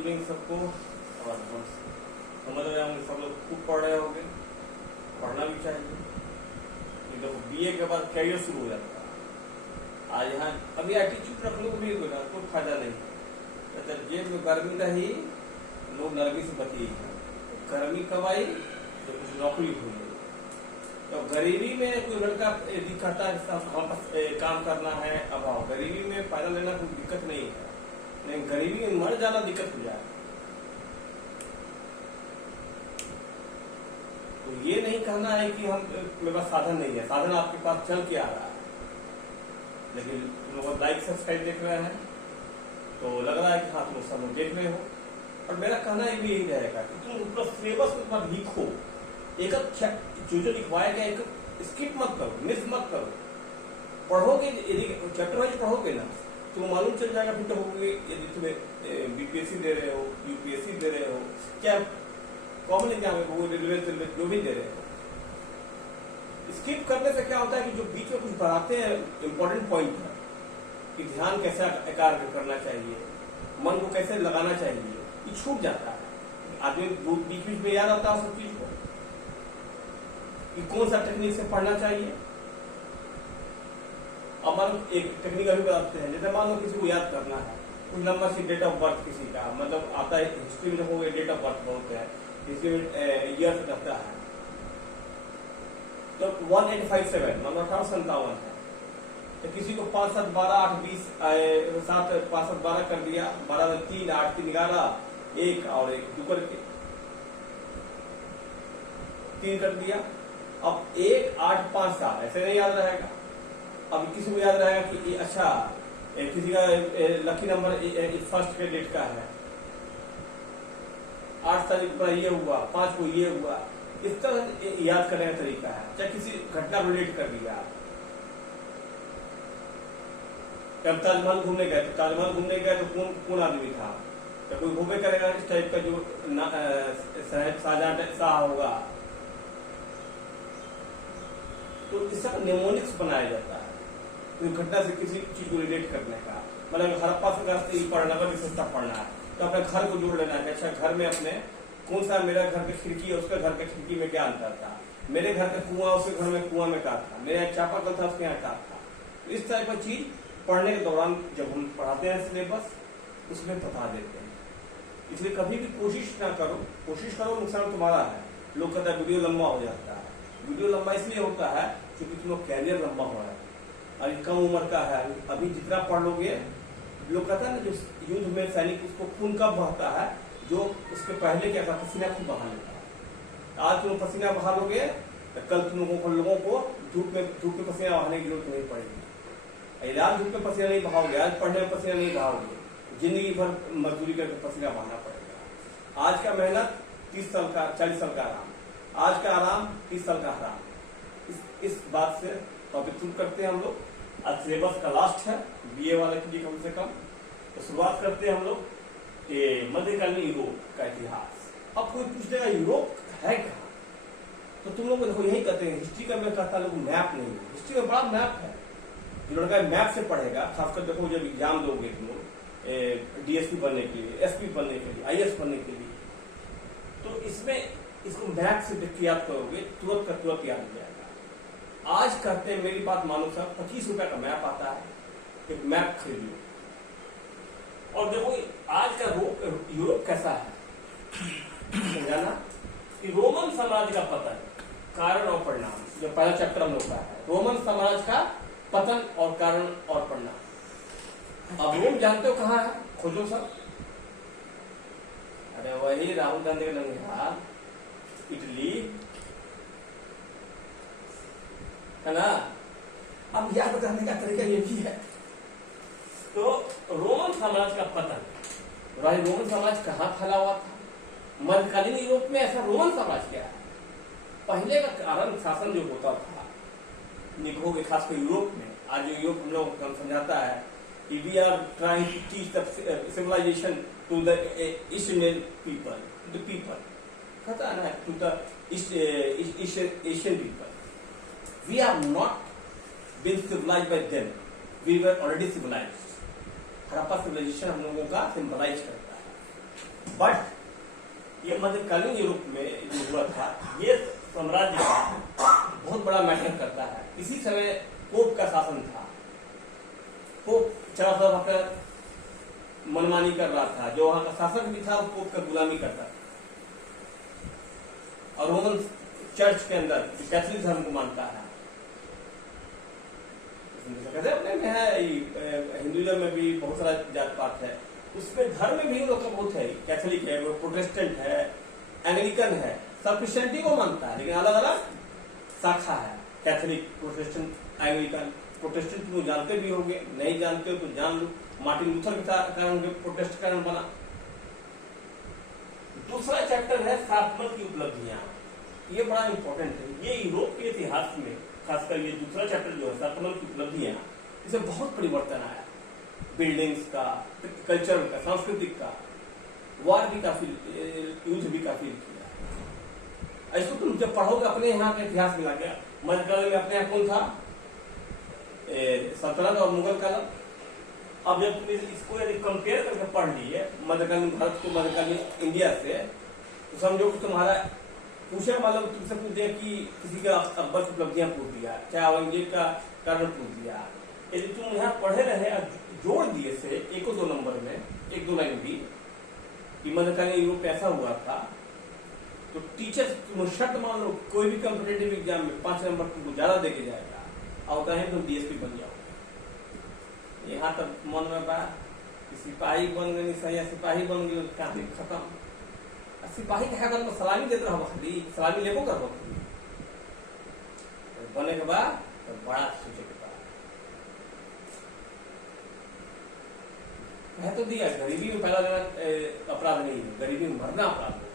Evening सबको। और हम समझ रहे होंगे सब लोग खूब पढ़ रहे होंगे, पढ़ना भी चाहिए। देखो बीए के बाद कैरियर शुरू हो जाता है। आज यहाँ अभी एटीट्यूड रख लो भी होगा कोई फायदा नहीं। तो जेब में गर्मी रही, लोग नरमी से बची। गर्मी कब आई तो कुछ नौकरी हुई। तो गरीबी में कोई लड़का दिखाता है हम काम करना है, अभाव गरीबी में फायदा लेना कोई दिक्कत नहीं है, लेकिन गरीबी में मर जाना दिक्कत हो जाए। तो ये नहीं कहना है कि हम मेरे पास साधन नहीं है, साधन आपके पास चल के आ रहा है, लेकिन तुम लोग लाइक सब्सक्राइब देख रहे हैं तो लग रहा है कि हाँ तुम सब लोग देख रहे हो। और मेरा कहना भी यही रहेगा कि तुम ऊपर सिलेबस में तुम्हारा लिखो, एक जो लिखवाया गया एक स्किप मत करो, मिस मत करो। पढ़ोगे यदि चैप्टर वाइज पढ़ोगे ना तो मालूम चल जाएगा फिर होगे। यदि तुम्हें बीपीएससी दे रहे हो, यूपीएससी दे रहे हो, क्या कॉमन एग्जाम है वो रेलवे जो भी दे रहे हो, स्किप करने से क्या होता है कि जो बीच में कुछ पढ़ाते हैं इंपॉर्टेंट पॉइंट है कि ध्यान कैसे एकाग्र करना चाहिए, मन को कैसे लगाना चाहिए, ये छूट जाता है। आदमी बीच बीच में याद आता है सब चीज को कि कौन सा टेक्निक से पढ़ना चाहिए। अब मान लो एक टेक्निक अभी बताते हैं, जैसे मान लो किसी को याद करना है कुछ लंबा सी डेट ऑफ बर्थ किसी का, मतलब आता है हिस्ट्री में हो गया डेट ऑफ बर्थ बहुत है, हिस्ट्री में ईयर से करता है तो 1857 मतलब 1857 है। तो किसी को 5 7 12 8 20 7 5 7 12 कर दिया, 12 में 3 8 3 11 1 और 1 2 करके 3 कर दिया। अब 1 8 5 7 ऐसे नहीं याद रहेगा। अब किसी को याद रहेगा कि अच्छा किसी का लकी नंबर फर्स्ट के डेट का है, 8 तारीख पर ये हुआ, 5 को ये हुआ, इस तरह याद करने का तरीका है। चाहे किसी घटना रिलेट कर दिया, जब ताजमहल घूमने गए तो ताजमहल घूमने गए तो कौन आदमी था, तो कोई घूमे करेगा इस टाइप का जो शाहजहां होगा। तो इसका निमोनिक्स बनाया जाता है तो घटना से किसी चीज को रिलेट करने का, मतलब हड़प्पा से पढ़ना विशेषता पढ़ना है तो अपने घर को जोड़ लेना है। अच्छा घर में अपने कौन सा मेरा घर की खिड़की है उसका घर की खिड़की में क्या अंतर था, मेरे घर का कुआं उसके घर में कुआं में क्या था, मेरा चापाकल था उसके यहाँ क्या था। इस टाइप की चीज पढ़ने के दौरान जब हम पढ़ाते हैं सिलेबस उसमें बता देते हैं। इसलिए कभी भी कोशिश ना करो, कोशिश करो नुकसान तुम्हारा है। लोग कहता है वीडियो लंबा हो जाता है, वीडियो लंबा इसलिए होता है क्योंकि तुम लोग कैरियर लंबा हो रहा है, अभी कम उम्र का है, अभी जितना पढ़ लोगे। लोग कहता है ना जो युद्ध में सैनिक उसको खून कब बहता है, जो उसके पहले क्या था पसीना खूब बहा लेता है। आज तुम पसीना बहा लोगे तो कल तुम लोगों को धूप में पसीना बहाने की जरूरत नहीं पड़ेगी। आज धूप में पसीना नहीं बहाओगे, आज पढ़ने में पसीना नहीं बहाओगे, जिंदगी भर मजदूरी करके पसीना बहाना पड़ेगा। आज का मेहनत 30 साल का 40 साल का आराम, आज का आराम 30 साल का आराम। इस बात से टॉपिक शुरू करते हैं हम लोग। आज सिलेबस का लास्ट है बीए वाले के लिए कम से कम। तो शुरुआत करते हैं हम लोग मध्यकालीन यूरोप का इतिहास। अब कोई पूछ देगा यूरोप है क्या, तो तुम लोग देखो यही कहते हैं हिस्ट्री का। मैं कहता लोग मैप नहीं है, हिस्ट्री में बड़ा मैप है। जो लड़का मैप से पढ़ेगा, खासकर देखो जब एग्जाम दोगे तुम लोग डीएसपी बनने के लिए, एसपी बनने के लिए, आईएएस बनने के लिए, तो इसमें इसको मैप से देख के याद करोगे, तुरंत का तुरंत याद हो जाएगा। आज कहते हैं मेरी बात मानो सर, 25 रुपए का मैप आता है, एक मैप खरीद लो और देखो आज का यूरोप कैसा है समझाना। कि रोमन साम्राज्य का पतन, कारण और परिणाम, जो पहला चैप्टर हम लोग का है, रोमन साम्राज्य का पतन और कारण और परिणाम। अब रोम जानते हो कहाँ है, खोजो सब। अरे वही राहुल गांधी का नंगा इटली है ना। अब याद करने का तरीका ये भी है। तो रोमन साम्राज्य का पतन, भाई रोमन साम्राज्य कहाँ फैला हुआ था, मध्यकालीन यूरोप में ऐसा रोमन साम्राज्य क्या है। पहले का कारण शासन जो होता था निकोगे खासकर यूरोप में, आज जो यूरोप हम लोग समझाता है कि we are trying to teach the civilisation to the East Indian people, the people कहता है ना, to the Asian people. We are not been civilised by them, we were already civilised. Harappa civilisation हम लोगों का सिंबलाइज करता है। But ये मध्यकालीन यूरोप में जो हुआ था, ये साम्राज्य का बहुत बड़ा मैटर करता है। इसी समय पोप का शासन था। पोप चारों तरफ अपना मनमानी कर रहा था। जो वहां का शासक भी था वो पोप का गुलामी करता था। और रोमन चर्च के अंदर कैथोलिक धर्म को मानता है। कहते अपने में है, हिंदुइज्म में भी बहुत सारा जात पात है, उसमें धर्म में भी लोग का बहुत है। कैथोलिक है, वो प्रोटेस्टेंट है, एंग्लिकन है, सब क्रिश्चियनिटी को मानता है, लेकिन अलग अलग शाखा है। Catholic, Protestant, Anglican. प्रोटेस्टेंट को जानते भी होंगे, नहीं जानते हो तो जान लो। मार्टिन लूथर के कारण प्रोटेस्ट कारण बना। दूसरा चैप्टर है शासमल की उपलब्धियां। ये बड़ा इंपॉर्टेंट है। ये यूरोप के इतिहास में खासकर ये दूसरा चैप्टर जो है शासमल की उपलब्धियां, इसमें बहुत परिवर्तन आया। बिल्डिंग्स का, कल्चर का, सांस्कृतिक का, वार भी काफी, युद्ध भी काफी किया। इसको तुम जब पढ़ोगे अपने यहाँ का इतिहास मिला गया। मध्यकाल में अपने यहाँ कौन था? सल्तनत और मुगल काल। अब जब तुम इसको यदि कंपेयर करके पढ़ लिए मध्यकालीन भारत को मध्यकालीन इंडिया से, तो समझो कि तुम्हारा पूछने वाला तुमसे पूछ दिया कि किसी का अकबर की उपलब्धियां पूछ दिया, चाहे औरंगजेब का कारण पूछ दिया। यदि तुम यहाँ पढ़े रहे और जोड़ दिए से एक और दो नंबर में, एक दो लाइन भी कि मध्यकालीन यूरोप ऐसा हुआ था, तो टीचर तुम शर्त मान लो कोई भी कॉम्पिटेटिव एग्जाम में 5 नंबर तुमको ज्यादा देके जाएगा और कहीं तुम डीएसपी बन जाओ। यहाँ तक मन में बा सिपाही बन गई, सही सिपाही बन गई, काफी खत्म। सिपाही का है मतलब सलामी देते रहो, खाली सलामी लेबो करो। बने के बाद तो बड़ा सोचे के बाद कह तो दिया, गरीबी में पहला देना अपराध नहीं है, गरीबी में मरना अपराध होगा।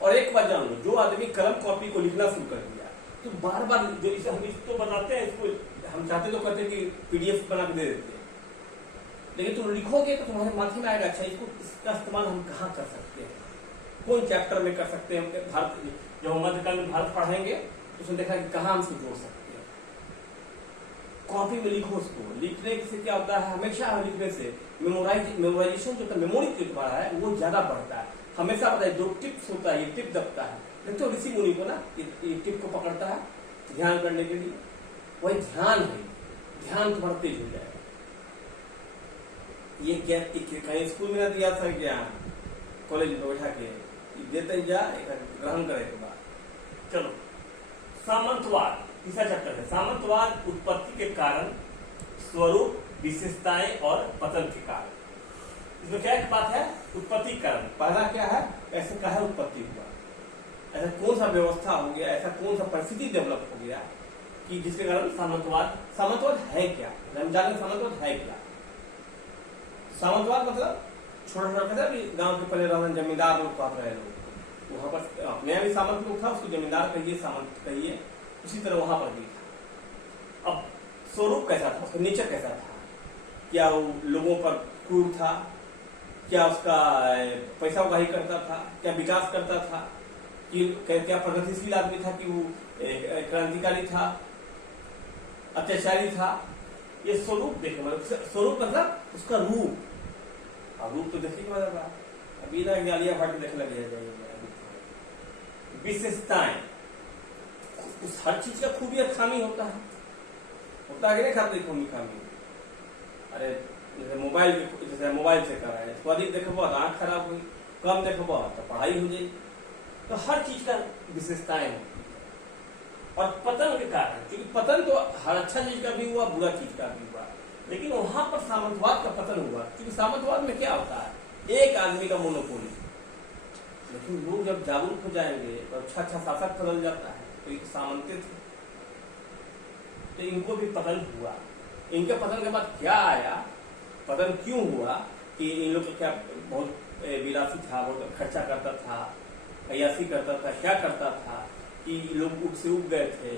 और एक बात जान लो, जो आदमी कलम कॉपी को लिखना शुरू कर दिया तो बार बार जो इसे हम इसको बनाते हैं, इसको हम चाहते तो कहते कि पीडीएफ बना के दे देते हैं, लेकिन तुम लिखोगे तो तुम्हारे माथे में आएगा, अच्छा इसका इस्तेमाल हम कहाँ कर सकते हैं, कौन चैप्टर में कर सकते हैं। भारत जब हम मध्यकाल में भारत पढ़ेंगे तो उसमें देखा कि कहाँ हम उसको जोड़ सकते हैं। कॉपी में लिखो उसको। लिखने से क्या होता है, हमेशा लिखने से मेमोराइजेशन जो मेमोरी जो तुम्हारा है वो ज्यादा बढ़ता है। हमेशा पता है जो टिप्स होता है, ये टिप दबता है। देखो ऋषि मुनि को ना ये टिप को पकड़ता है ध्यान करने के लिए, वही ध्यान है। ध्यान तुम्हारा तेज हो जाएगा। ये क्या कहीं स्कूल में ना दिया था ज्ञान, कॉलेज में बैठा के देते जा ग्रहण करे के बाद। चलो सामंतवाद, तीसरा चैप्टर है सामंतवाद। उत्पत्ति के कारण, स्वरूप, विशेषताएं और पतन के कारण। इसमें क्या एक बात है, उत्पत्ति कारण। पहला क्या है, ऐसे का है उत्पत्ति हुआ, ऐसा कौन सा व्यवस्था हो गया, ऐसा कौन सा परिस्थिति डेवलप हो गया कि जिसके कारण सामंतवाद। सामंतवाद है क्या, हम जाने सामंतवाद है क्या। सामंतवाद मतलब छोटा छोटा कहता है गांव के पहले रहने जमींदार लोग कहते रहे लोग, वहां पर अपने यहाँ भी सामंत लोग था, उसको जमींदार कहिए, सामंत कहिए, उसी तरह वहां पर भी था। अब स्वरूप कैसा था, उसका नेचर कैसा था, क्या वो लोगों पर क्रूर था, क्या उसका पैसा उगाही करता था, क्या विकास करता था, कि क्या प्रगतिशील आदमी था, कि वो क्रांतिकारी था, अत्याचारी था। ये स्वरूप देखे, मतलब स्वरूप मतलब उसका रूप। अब रूप तो देखिए अभी ना गालिया फाट देखने लग जाएगा। विशेषताएं, उस हर चीज का खूबी और खामी होता है कि नहीं खाते खूबी खामी। अरे जैसे मोबाइल से कर रहे हैं तो अधिक देखो तो आंख खराब हुई, कम देखो तो पढ़ाई हो जाएगी। तो हर चीज का विशेषताएं होती है। और पतन के कारण, क्योंकि पतन तो हर अच्छा चीज का भी हुआ, बुरा चीज का भी हुआ, लेकिन वहां पर सामंतवाद का पतन हुआ। क्योंकि सामंतवाद में क्या होता है, एक आदमी का मोनोपोली। लेकिन लोग जब जागरूक हो जाएंगे तो अच्छा शासक बदल जाता है। तो एक सामंत थे, तो इनको भी पतन हुआ। इनके पतन के बाद क्या आया, पतन क्यों हुआ, कि इन लोग क्या बहुत विलासी था, बहुत खर्चा करता था, अयासी करता था, क्या करता था कि लोग उठ से उठ गए थे।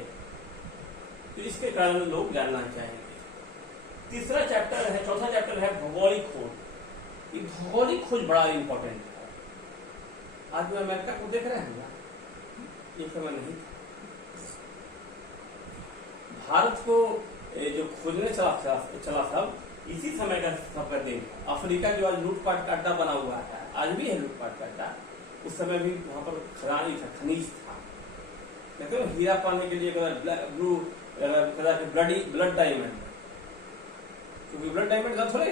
तो इसके कारण लोग जानना चाहेंगे। तीसरा चैप्टर है, चौथा चैप्टर है भौगोलिक खोज। ये भौगोलिक खोज बड़ा इंपॉर्टेंट है। आज में अमेरिका को देख रहे हैं ना, ये समय नहीं था। भारत को जो खोजने चला था इसी समय का सफर दिन। अफ्रीका जो आज लूटपाट का अड्डा बना हुआ है, आज भी है लूटपाट का अड्डा, उस समय भी वहां पर खदानी था, खनिज था। कहते हो हीरा पाने के लिए ब्लू ब्लड डायमंड, क्योंकि ब्लड डायमंड का थोड़े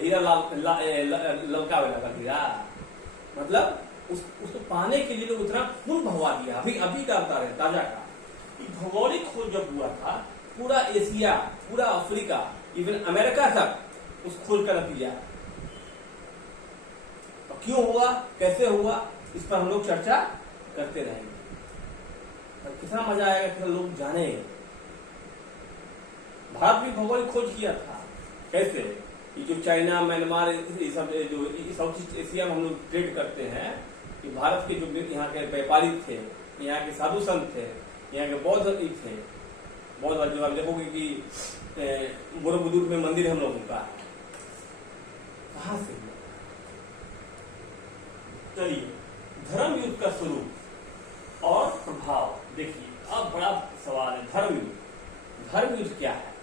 हीरा ललका वाला हीरा, मतलब उसको पाने के लिए लोग उतना खून बहवा दिया। अभी का बता रहे ताजा का, भौगोलिक खोज जब हुआ था, पूरा एशिया, पूरा अफ्रीका, इवन अमेरिका तक उस खोज का नतीजा है। तो क्यों हुआ, कैसे हुआ, इस पर हम लोग चर्चा करते रहेंगे। और कितना मजा आएगा, कितना लोग जाने। भारत भी भौगोलिक खोज किया था। कैसे? ये जो चाइना, म्यांमार, ये सब जो साउथ ईस्ट एशिया में हम लोग ट्रेड करते हैं, कि भारत के जो यहाँ के व्यापारी थे, यहाँ के साधु संत थे, यहाँ के बौद्ध थे, बौद्ध जो आप देखोगे कि बोरोबुदुर में मंदिर हम लोगों का कहां से हुआ? चलिए, धर्म युद्ध का स्वरूप और प्रभाव देखिए। अब बड़ा सवाल है, धर्म युद्ध। धर्म युद्ध क्या है?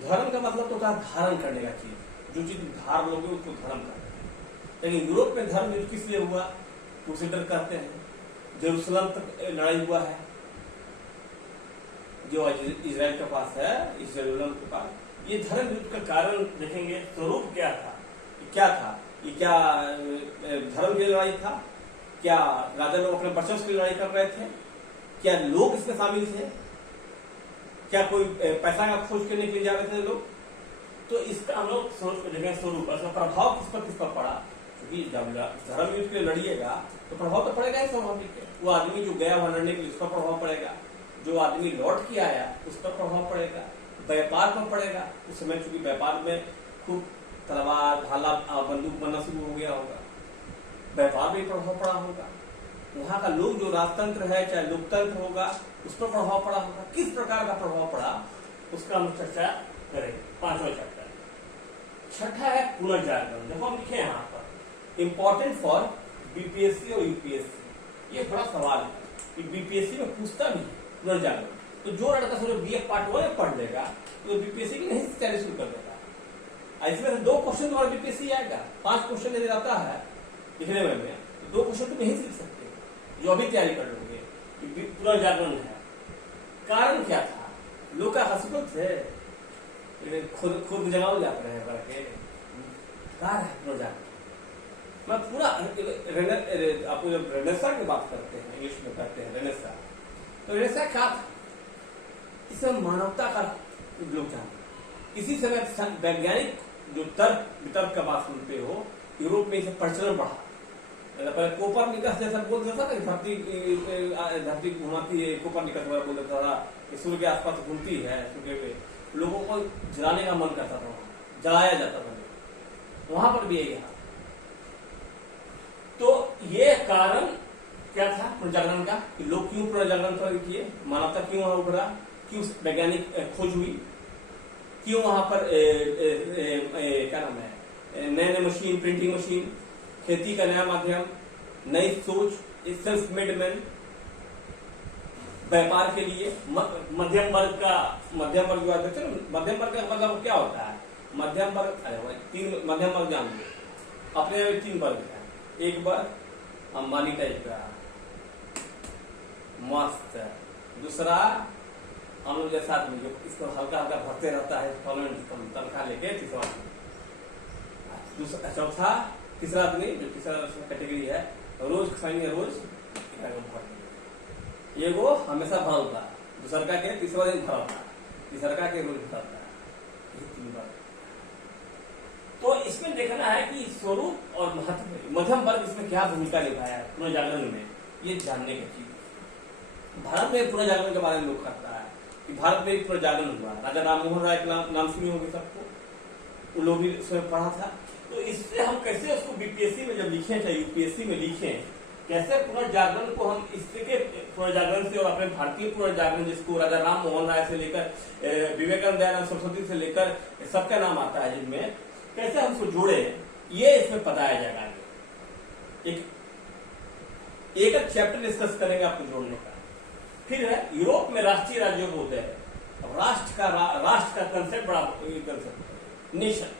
धर्म का मतलब तो था धारण करने का चीज, जो चीज धार लोगे उसको धर्म करते हैं। लेकिन यूरोप में धर्म युद्ध किस लिए हुआ? क्रूसेडर कहते हैं। जेरूसलम तक लड़ाई हुआ है, जो इजराइल के पास है, इस जेरूसलम के पास। ये धर्म युद्ध का कारण देखेंगे, स्वरूप क्या था, क्या था? ये क्या धर्म की लड़ाई था? क्या राजा लोग अपने वर्चस्व की लड़ाई कर रहे थे? क्या लोग इसमें शामिल थे? क्या कोई पैसा का खोज करने के लिए जा रहे थे लोग? तो इसका हम लोग स्वरूप, इसका प्रभाव किस पर पड़ा? क्योंकि जब धर्म युद्ध के लिए लड़िएगा तो प्रभाव तो पड़ेगा ही स्वाभाविक है। वो आदमी जो गया वहां लड़ने के लिए, उस पर प्रभाव पड़ेगा। जो आदमी लौट के आया, उस पर प्रभाव पड़ेगा। व्यापार पर पड़ेगा। उस समय चूंकि व्यापार में खूब तलवार, भाला, बंदूक बनना शुरू हो गया होगा, व्यापार में प्रभाव पड़ा होगा। वहां का लोग जो राजतंत्र है, चाहे लोकतंत्र होगा, उस पर प्रभाव पड़ा होगा। किस प्रकार का प्रभाव पड़ा, उसका हम चर्चा करेंगे। 5वां चैप्टर। छठा है पुनर्जागरण। देखो हम लिखे यहाँ पर, इंपॉर्टेंट फॉर बीपीएससी और यूपीएससी। ये बड़ा सवाल है कि बीपीएससी में पूछता भी है पुनर्जागरण। तो जो लड़का सिर्फ बीएफ पार्ट 1 में पढ़ लेगा तो बीपीएससी की नहीं तैयारी शुरू कर देगा। इसमें 2 क्वेश्चन तुम्हारा बीपीएससी आएगा। 5 क्वेश्चन यदि आता है लिखने में, तो 2 क्वेश्चन तुम नहीं सीख सकते, जो अभी तैयारी कर लोगे। पुनर्जागरण है, कारण क्या था? लोग का हसीबत थे, खुद जमाओ जाते रहे करके। कारण है पुनर्जागरण। मैं पूरा आपको जब रेनेसा की बात करते हैं, इंग्लिश में कहते हैं रेनेसा, तो रेनेसा क्या था? इसमें मानवता का लोग जानते। इसी समय वैज्ञानिक जो तर्क वितर्क का बात सुनते हो, यूरोप में इसे प्रचलन बढ़ा। पहले कोपरनिकस जैसा बोल देता था कि धरती घुमाती है, कोपरनिकस वगैरह बोल देता था कि सूर्य के आसपास घूमती है, सूर्य पे लोगों को जलाने का मन करता था, जलाया जाता था। वहां पर भी यही है। तो ये कारण क्या था पुनर्जागरण का, कि लोग क्यों पुनर्जागरण किए, मानवता क्यों वहां उभरा, क्यों वैज्ञानिक खोज हुई, क्यों वहां पर क्या नाम है, नए मशीन, प्रिंटिंग मशीन, खेती का नया माध्यम, नई सोच, सेल्फ मेड मैन, व्यापार के लिए मध्यम वर्ग जो आते थे। मध्यम वर्ग का मतलब क्या होता है? मध्यम वर्ग, अरे 3 मध्यम वर्ग जानते, अपने में 3 वर्ग है। एक वर्ग अंबानी टाइप का मस्त, दूसरा हम लोग जैसा आदमी जो इसको हल्का हल्का भरते रहता है, तनख्वाह लेके, चौथा तीसरा आदमी जो तीसरा कैटेगरी है, रोज खाएंगे, रोज ये वो हमेशा भरा होता, दूसरा के तीसरा दिन भरा होता, तीसरा के रोज भरा होता। ये 3 बार। तो इसमें देखना है कि स्वरूप और महत्व, मध्यम वर्ग इसमें क्या भूमिका निभाया है पुनर्जागरण में, ये जानने की चीज। भारत में पुनर्जागरण के बारे में लोग करता है कि भारत में पुनर्जागरण हुआ। राजा राममोहन राय का नाम सुने होंगे सबको, वो लोग भी उसमें पढ़ा था। तो इससे हम कैसे उसको बीपीएससी में जब लिखें, चाहे यूपीएससी में लिखें, कैसे पुनर्जागरण को हम इसके पुनर्जागरण से और अपने भारतीय पुनर्जागरण, जिसको राजा राममोहन राय से लेकर विवेकानंद, दयानंद सरस्वती से लेकर सबका नाम आता है, जिनमें कैसे हम उसको जोड़े, ये इसमें बताया जाएगा। एक चैप्टर डिस्कस करेंगे आपको जोड़ने का। फिर है यूरोप में राष्ट्रीय राज्यों होते हैं, अब राष्ट्र का कंसेप्ट बड़ा कंसेप्ट है। Nation,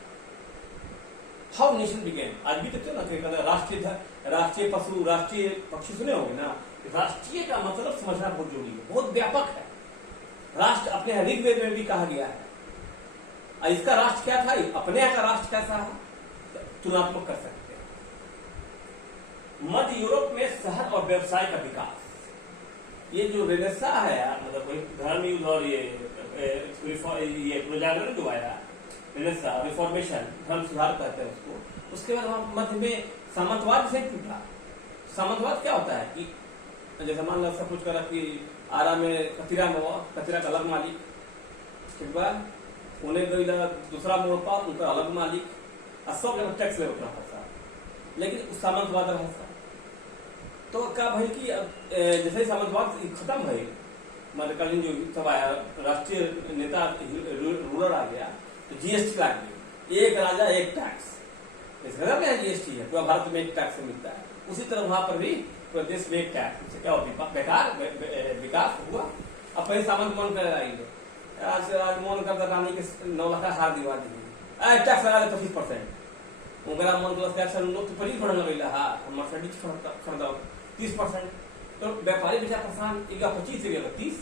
how nation begin. आज भी तो ना राष्ट्रीय पशु, राष्ट्रीय पक्षी सुने होंगे ना। राष्ट्रीय का मतलब समझना बहुत जरूरी है, बहुत व्यापक है। राष्ट्र अपने ऋग्वेद में भी कहा गया है। इसका राष्ट्र क्या था, अपने यहाँ का राष्ट्र कैसा है, तुलनात्मक कर सकते हैं। मध्य यूरोप में शहर और व्यवसाय का विकास, ये जो रेनेसा है यार, मतलब धर्म युद्ध और ये प्रजागरण जो आया, रेनेसा, रिफॉर्मेशन, धर्म सुधार कहते हैं उसको। उसके बाद वहां मध्य में सामंतवाद से टूटा। सामंतवाद क्या होता है कि जैसे मान लो सब कुछ करा कि आरा में कतिरा में हुआ, कतिरा का अलग मालिक, उसके बाद उन्हें दूसरा मोड़ पर उनका अलग मालिक, और सब जगह टैक्स ले उठना था। लेकिन सामंतवाद रहा तो क्या भाई कि जैसे सामंतवाद खत्म है, मध्यकालीन जो तब आया, राष्ट्रीय नेता रूलर आ गया, तो जीएसटी ला गई, एक राजा एक टैक्स। इस घर में जीएसटी है, पूरा भारत में एक टैक्स मिलता है। उसी तरह वहां पर भी पूरे देश में एक टैक्स, उससे क्या होती है, बेकार विकास हुआ। अब पहले सामंत मन कर आएंगे, आज मन करता रानी के 9 लाख हार दिवा दी, टैक्स लगा दे 25%। उनका मन प्लस टैक्स लोग तो परी बढ़ने लगे, हाँ मर्सिडीज खरीदा 30%, तो व्यापारी बेचारा परेशान, 25 से 30।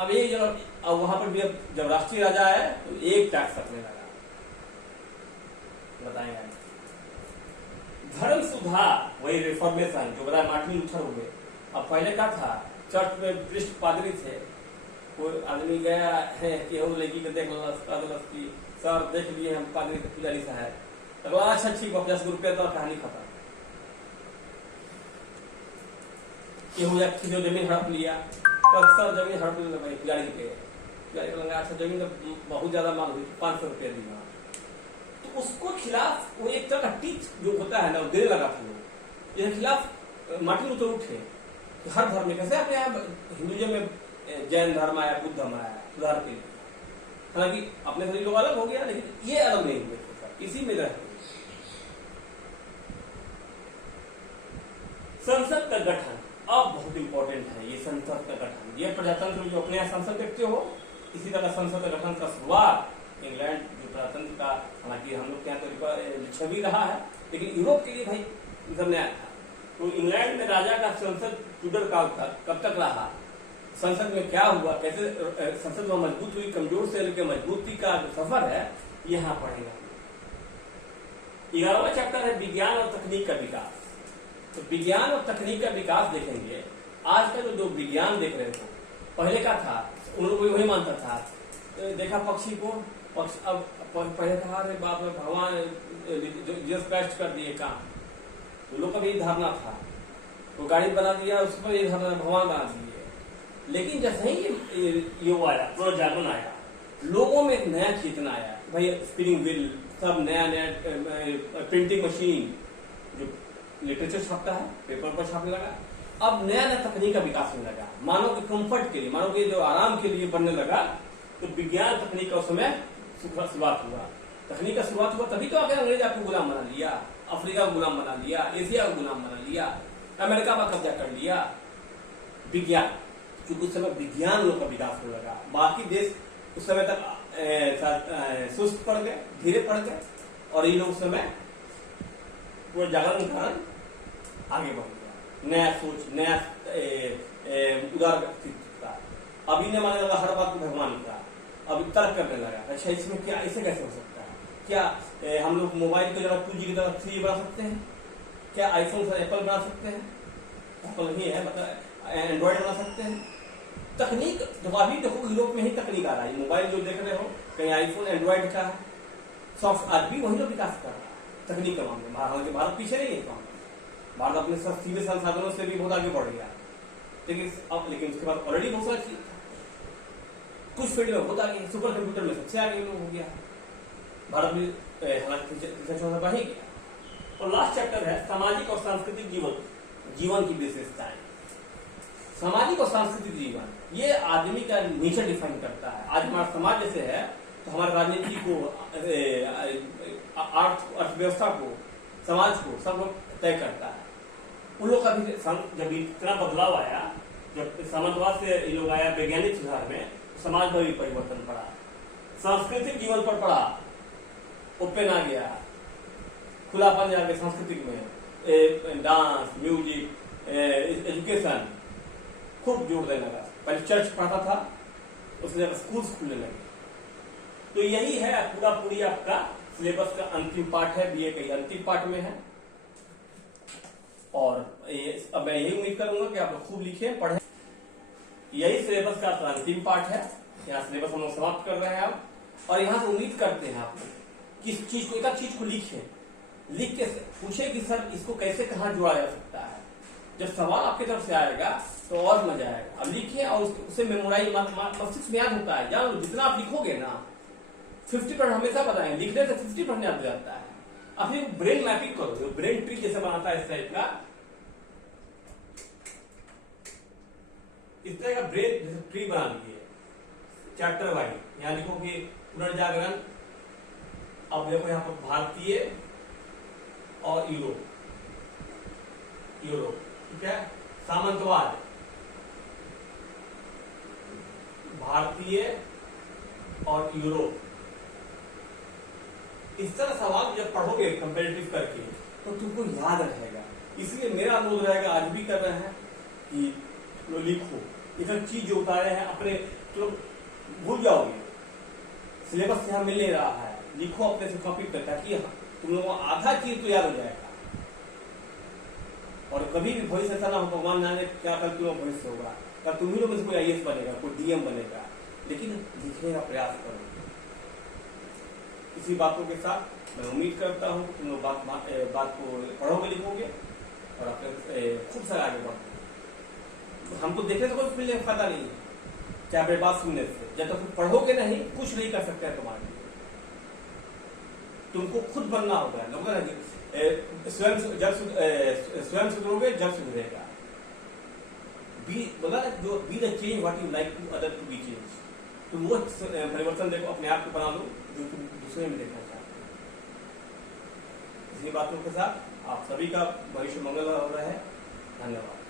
अब एक जगह, अब वहां पर भी जब राष्ट्रीय राजा है तो एक टैक्स रखने लगा। बताएंगे धर्म सुधार, वही रिफॉर्मेशन जो बताया मार्टिन लूथर हुए। अब पहले क्या था, चर्च में पृष्ठ पादरी थे, कोई आदमी गया है कि वो लड़की को देख की सर देख लिए हम पादरी पुजारी साहब, तो अच्छा ठीक 50 रुपया तो कहानी खत्म। जो जमीन हड़प लिया, तो सर जमीन हड़प लिया पुजारी के लगा, अच्छा जमीन तो बहुत ज्यादा मांग हुई, 500 रुपया दिया। तो उसको खिलाफ वो एक तरह का टीच जो होता है ना, वो देने लगा था लोग। इसके खिलाफ मार्टिन लूथर उठे कि हर धर्म में कैसे अपने यहाँ हिंदुइज्म में जैन धर्म आया, बुद्ध धर्म आया सुधार के लिए। हालांकि अपने सभी लोग अलग हो गया, लेकिन ये अलग नहीं हुए, इसी में रहे। संसद का गठन अब बहुत इंपॉर्टेंट है। ये संसद का गठन, ये प्रजातंत्र जो अपने यहाँ संसद देखते हो, इसी तरह संसद का गठन का शुरुआत इंग्लैंड जो प्रजातंत्र का, हालांकि हम लोग के यहाँ तो छवि रहा है, लेकिन यूरोप के लिए भाई सब नया था। तो इंग्लैंड में राजा का संसद ट्यूडर काल तक कब तक रहा, संसद में क्या हुआ, कैसे संसद में मजबूत हुई, कमजोर से लेकर मजबूती का जो सफर है, यहाँ पढ़ेगा। 11वां चैप्टर है विज्ञान और तकनीक का विकास। तो विज्ञान और तकनीक का विकास देखेंगे। आज का जो विज्ञान देख रहे हो, पहले का था, उन लोग वही मानता था, देखा पक्षी को, अब पहले कहा अरे बाप रे भगवान जीसस क्राइस्ट कर दिए काम, तो लोग का भी धारणा था। तो गाड़ी बना दिया, उसको ये धारणा भगवान बना दिए। लेकिन जैसे ही ये आया, पुनर्जागरण आया, लोगों में एक नया चेतना आया, भाई स्पिनिंग व्हील, सब नया प्रिंटिंग मशीन, जो लिटरेचर छापता है पेपर पर छापने लगा। अब नया नया तकनीक का विकास होने लगा, मानव के कंफर्ट के लिए, मानव के जो आराम के लिए बनने लगा। तो विज्ञान तकनीक का उस समय शुरुआत हुआ। तकनीक का शुरुआत हुआ तभी तो आगे अंग्रेज आपको गुलाम बना लिया, अफ्रीका को गुलाम बना लिया, एशिया को गुलाम बना लिया, अमेरिका का कब्जा कर लिया। विज्ञान, क्योंकि उस समय विज्ञान लोग का विकास होने लगा। बाकी देश उस समय तक सुस्त पड़ गए, धीरे पड़ गए, और ये लोग उस समय वो जागरण कारण आगे बढ़ गया। नया सोच, नया उदार व्यक्तित्व का। अभी ने मानने लगा हर बात को भगवान का, अब तर्क करने लगा, अच्छा इसमें क्या, ऐसे कैसे हो सकता है, क्या हम लोग मोबाइल को जरा 2G की तरह 3G बना सकते हैं, क्या आईफोन से एप्पल बना सकते हैं, एप्पल नहीं है मतलब एंड्रॉइड बना सकते हैं। तकनीक जब अभी देखो यूरोप में ही तकनीक आ रहा है, मोबाइल जो देख रहे हो कहीं आईफोन एंड्रॉइड का है, सॉफ्ट आज भी वही लोग विकास कर रहा है तकनीक के मामले में। हालांकि भारत पीछे नहीं है, भारत अपने सीमित संसाधनों से भी बहुत आगे बढ़ गया, लेकिन उसके बाद ऑलरेडी बहुत सारी चीज कुछ फील्ड में बहुत आगे, सुपर कंप्यूटर में सबसे आगे लोग हो गया भारत में, हालांकि ही गया। और लास्ट चैप्टर है सामाजिक और सांस्कृतिक जीवन की विशेषताएं। सामाजिक और सांस्कृतिक जीवन, ये आदमी का नेचर डिफाइन करता है। आज हमारा समाज जैसे है, तो हमारे राजनीति को, अर्थव्यवस्था को, समाज को सब लोग तय करता है। उन लोग का भी जब इतना बदलाव आया, जब सामंतवाद से ये लोग आया वैज्ञानिक सुधार में, समाज में भी परिवर्तन पड़ा, सांस्कृतिक जीवन पर पड़ा, ओपन आ गया, खुलापन आ गया सांस्कृतिक में, डांस, म्यूजिक, एजुकेशन खूब जोर देने लगा। पहले चर्च पढ़ता था, उसने जगह स्कूल खुलने लगे। तो यही है पूरी आपका सिलेबस का अंतिम पार्ट है, बीए का अंतिम पार्ट में है। और अब मैं यही उम्मीद करूंगा कि आप लोग खूब लिखें, पढ़ें। यही सिलेबस का अंतिम पार्ट है। यहाँ सिलेबस हम लोग समाप्त कर रहे हैं अब, और यहाँ से उम्मीद करते हैं आप किस चीज को, एक चीज को लिख के पूछे कि सर इसको कैसे कहाँ जोड़ा जा सकता है। जब सवाल आपकी तरफ से आएगा तो और मजा आएगा। अब लिखिए और उसे मेमोराइज मस्तिष्क में याद होता है। जान लो जितना आप लिखोगे ना 50% हमेशा बताएंगे, लिखने से 50% याद हो जाता है। अब ये ब्रेन मैपिंग करो, ब्रेन ट्री जैसे बनाता है इस टाइप का, इस तरह का ब्रेन जैसे ट्री बना लीजिए चैप्टर वाइज। यहाँ लिखो कि पुनर्जागरण, अब देखो यहाँ पर भारतीय और यूरोप, ठीक है, सामंतवाद, भारतीय और यूरोप। इस तरह सवाल जब पढ़ोगे कंपेरेटिव करके तो तुमको याद रहेगा। इसलिए मेरा अनुरोध रहेगा, आज भी कर रहे हैं कि लिखो, एक चीज जो उतारे हैं अपने तो भूल जाओगे, सिलेबस यहाँ मिल नहीं रहा है, लिखो अपने से कॉपी कर, ताकि तुम लोगों को आधा चीज तो याद हो जाएगा। और कभी भी भविष्य ऐसा ना हो, भगवान जाने क्या कल तुम्हें भविष्य होगा, कल तुम ही लोग में से कोई आईएएस बनेगा, कोई डीएम बनेगा, लेकिन लिखने का प्रयास करो। इसी बातों के साथ मैं उम्मीद करता हूँ कि तुम लोग बात को पढ़ोगे, लिखोगे और अपने खूब सारा आगे बढ़ोगे। हमको देखने से कोई मिलने का फायदा नहीं है, चाहे अपने बात सुनने से। जब तक तुम पढ़ोगे नहीं, कुछ नहीं कर सकते तुम्हारे लिए। तुमको खुद बनना होगा, स्वयं सुधरोगे जब सुधरेगा। बोला ना, जो be the change what you like to other to be change. तुम वो परिवर्तन देखो, अपने आप को बना लो जो तुम दूसरे में देखना चाहते हो। इसी बातों के साथ आप सभी का भविष्य मंगल हो रहा है। धन्यवाद।